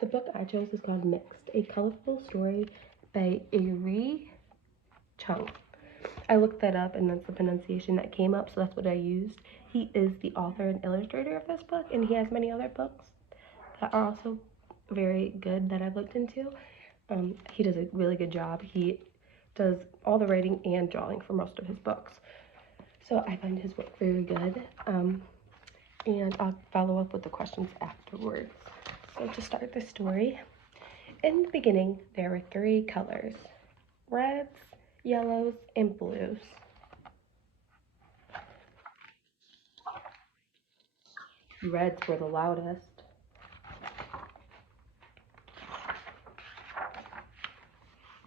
The book I chose is called Mixed, a colorful story by Ari Chung. I looked that up and that's the pronunciation that came up, so that's what I used. He is the author and illustrator of this book, and he has many other books that are also very good that I've looked into. He does a really good job. He does all the writing and drawing for most of his books. So I find his work very good. And I'll follow up with the questions afterwards. So to start the story, in the beginning, there were 3 colors: reds, yellows, and blues. Reds were the loudest.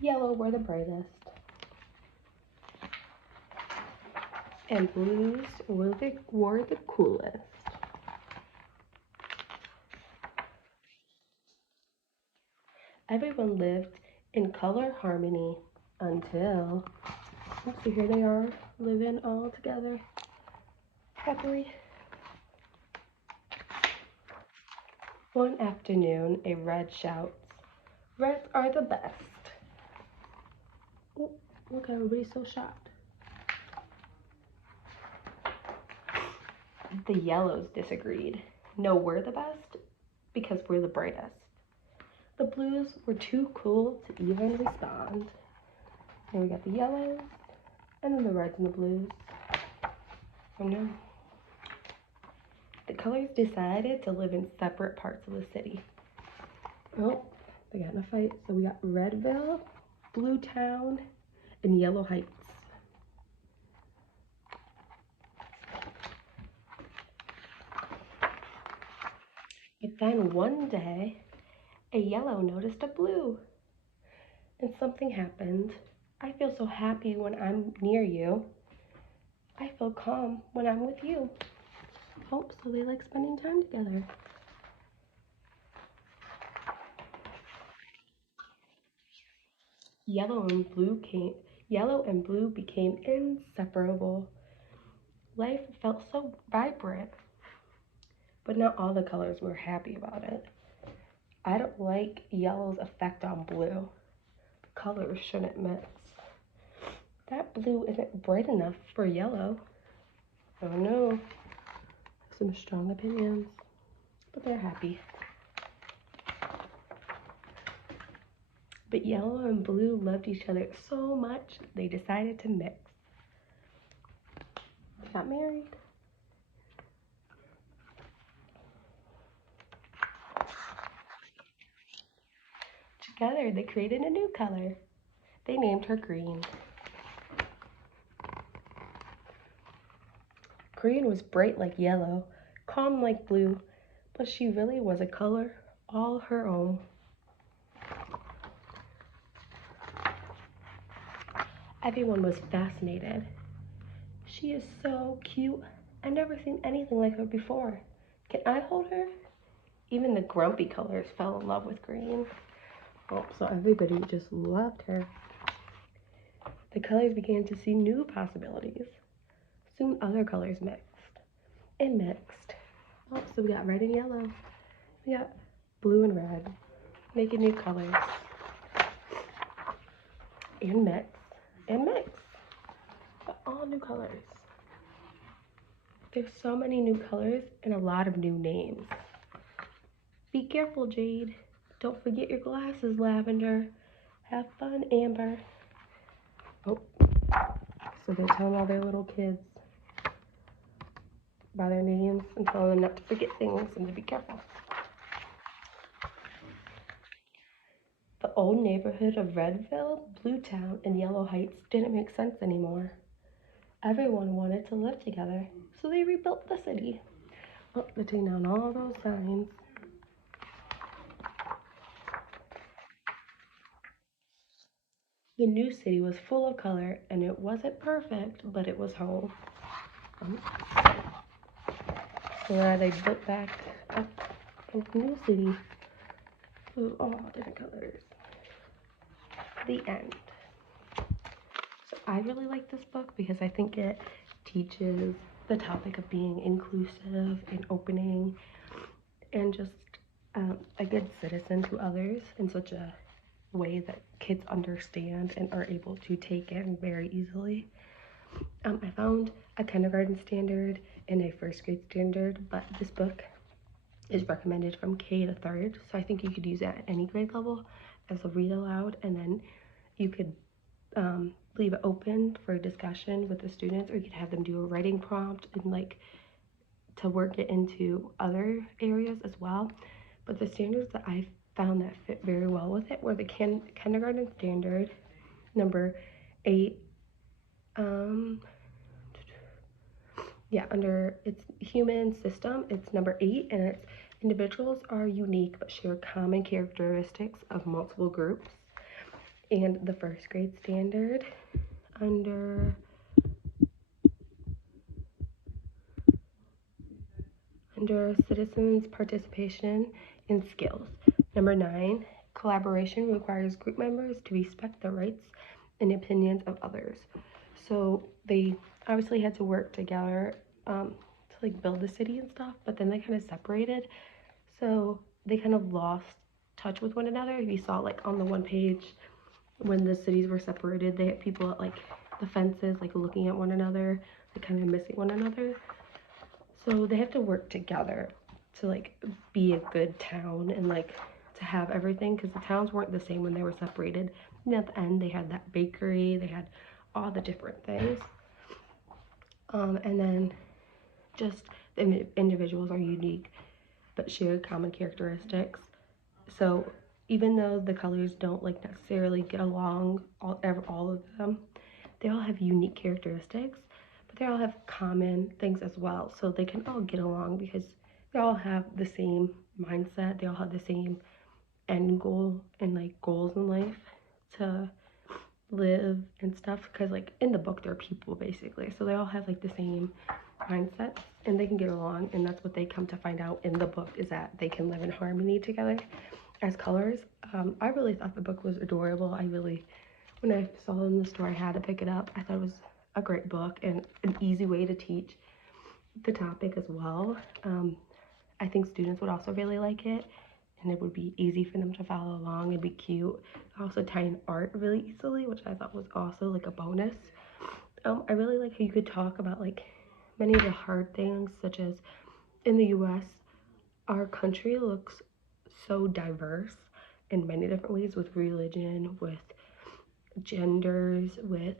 Yellow were the brightest. And blues were the coolest. Everyone lived in color harmony until, so here they are living all together happily. One afternoon, a red shouts, "Reds are the best." Oh, look, everybody's so shocked. The yellows disagreed. "No, we're the best because we're the brightest." The blues were too cool to even respond. Then we got the yellows, and then the reds and the blues. Oh no. The colors decided to live in separate parts of the city. Oh, they got in a fight. So we got Redville, Blue Town, and Yellow Heights. But then one day, a yellow noticed a blue, and something happened. "I feel so happy when I'm near you. I feel calm when I'm with you." Oh, so they like spending time together. Yellow and blue became inseparable. Life felt so vibrant, but not all the colors were happy about it. "I don't like yellow's effect on blue. The colors shouldn't mix. That blue isn't bright enough for yellow." Oh no, some strong opinions, but they're happy. But yellow and blue loved each other so much they decided to mix. They got married. Together they created a new color. They named her Green. Green was bright like yellow, calm like blue, but she really was a color all her own. Everyone was fascinated. "She is so cute. I've never seen anything like her before. Can I hold her?" Even the grumpy colors fell in love with Green. Oh, so everybody just loved her. The colors began to see new possibilities. Soon other colors mixed and mixed. Oh, so we got red and yellow. We got blue and red, making new colors. And mix. But all new colors. There's so many new colors and a lot of new names. "Be careful, Jade. Don't forget your glasses, Lavender. Have fun, Amber." Oh, so they're telling all their little kids by their names and telling them not to forget things and to be careful. The old neighborhood of Redville, Blue Town, and Yellow Heights didn't make sense anymore. Everyone wanted to live together, so they rebuilt the city. Oh, they're taking down all those signs. The new city was full of color, and it wasn't perfect, but it was home. So now they built back up a new city full of all different colors. The end. So I really like this book because I think it teaches the topic of being inclusive and opening and just a good citizen to others in such a way that kids understand and are able to take in very easily. I found a kindergarten standard and a first grade standard, but this book is recommended from K to third, so I think you could use it at any grade level as a read aloud, and then you could leave it open for discussion with the students, or you could have them do a writing prompt and like to work it into other areas as well. But the standards that I found that fit very well with it were the kindergarten standard, number 8. Under its human system, it's number 8, and it's individuals are unique but share common characteristics of multiple groups. And the first grade standard, under citizens' participation and skills. Number 9, collaboration requires group members to respect the rights and opinions of others. So they obviously had to work together to like build the city and stuff, but then they kind of separated. So they kind of lost touch with one another. If you saw like on the one page when the cities were separated, they had people at like the fences like looking at one another, like kind of missing one another. So they have to work together to like be a good town and like to have everything, because the towns weren't the same when they were separated. And at the end, they had that bakery, they had all the different things. And then just the individuals are unique but share common characteristics. So even though the colors don't like necessarily get along, all of them, they all have unique characteristics, but they all have common things as well. So they can all get along because they all have the same mindset. They all have the same end goal and like goals in life to live and stuff. Because like in the book, they're people basically. So they all have like the same mindset and they can get along. And that's what they come to find out in the book, is that they can live in harmony together as colors. I really thought the book was adorable. When I saw it in the store, I had to pick it up. I thought it was a great book and an easy way to teach the topic as well. I think students would also really like it, and it would be easy for them to follow along and be cute. Also tie in art really easily, which I thought was also like a bonus. I really like how you could talk about like many of the hard things, such as in the US, our country looks so diverse in many different ways, with religion, with genders, with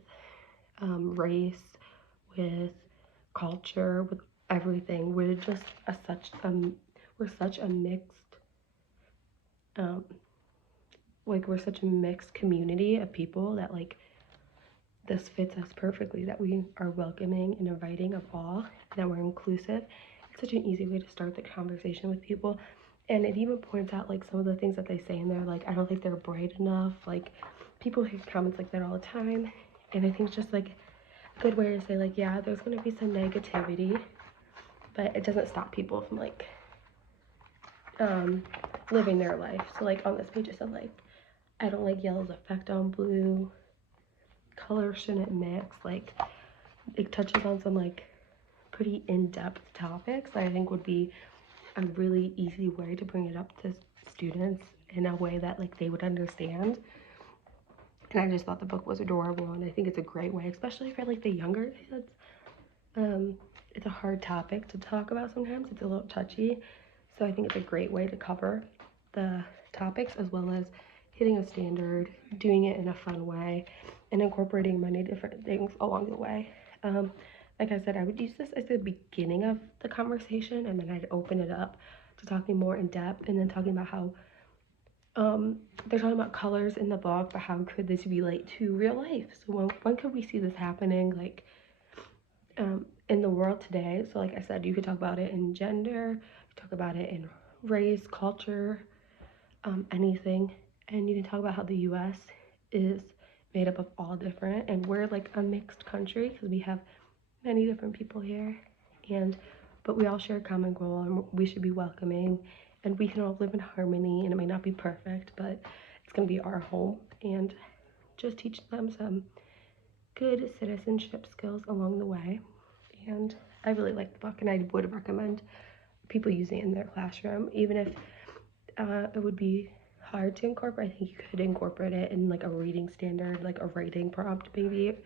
race, with culture, with everything. We're just such a mixed we're such a mixed community of people that like this fits us perfectly, that we are welcoming and inviting of all, that we're inclusive. It's such an easy way to start the conversation with people. And it even points out like some of the things that they say in there, like I don't think they're bright enough. Like people hear comments like that all the time, and I think it's just like a good way to say like, yeah, there's gonna be some negativity, but it doesn't stop people from like living their life. So like on this page it said like, I don't like yellow's effect on blue, color shouldn't mix. Like it touches on some like pretty in-depth topics that I think would be a really easy way to bring it up to students in a way that like they would understand. And I just thought the book was adorable, and I think it's a great way, especially for like the younger kids. It's a hard topic to talk about sometimes. It's a little touchy, so I think it's a great way to cover the topics, as well as hitting a standard, doing it in a fun way, and incorporating many different things along the way. Like I said, I would use this as the beginning of the conversation, and then I'd open it up to talking more in depth, and then talking about how they're talking about colors in the book, but how could this relate to real life? So when could we see this happening, like in the world today? So like I said, you could talk about it in gender, talk about it in race, culture, anything, and you can talk about how the US is made up of all different, and we're like a mixed country because we have many different people here, but we all share a common goal, and we should be welcoming, and we can all live in harmony, and it might not be perfect, but it's going to be our home. And just teach them some good citizenship skills along the way. And I really like the book, and I would recommend people using it in their classroom, even if it would be hard to incorporate. I think you could incorporate it in like a reading standard, like a writing prompt maybe,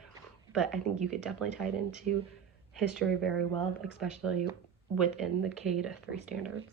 but I think you could definitely tie it into history very well, especially within the K to 3 standards.